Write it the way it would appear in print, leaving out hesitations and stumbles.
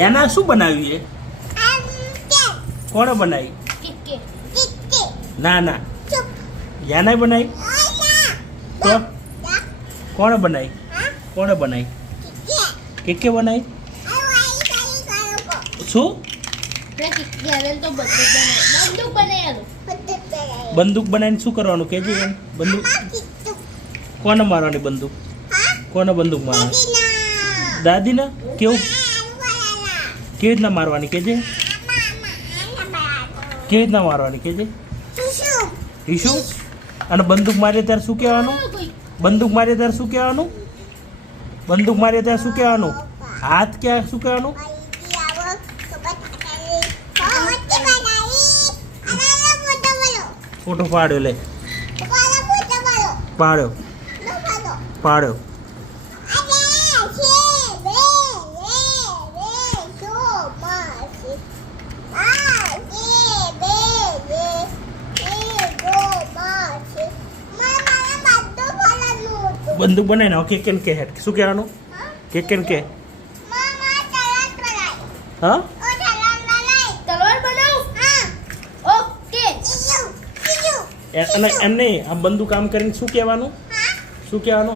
એના શું બનાવ્યું છે? કોણે બનાવી? ના ના, યાના બનાવી તો કોણે બનાવી? કોણે બનાવી? કે બનાવી? શું બંદૂક બનાવીને શું કરવાનું કેજે? બંદૂક કોને મારવાની? બંદૂક કોને બંદૂક મારવાની? દાદીને? કેવું કેવી રીતના મારવાની કેજે? કેવી રીતના મારવાની કેજે? ઈશુ. અને બંદૂક મારીએ ત્યારે શું કહેવાનું? બંદૂક મારીએ ત્યારે શું કહેવાનું? બંદૂક મારીએ ત્યારે શું કહેવાનું? હાથ ક્યાં શું કહેવાનું? ફોટો પાડ્યો, લે પાડ્યો પાડ્યો. બંદૂક બનાવીને કે કેમ કે હેડ શું કહેવાનું? કે કેમ કે હા અને એમ નહીં, આ બંદૂક કામ કરીને શું કહેવાનું? શું કહેવાનું?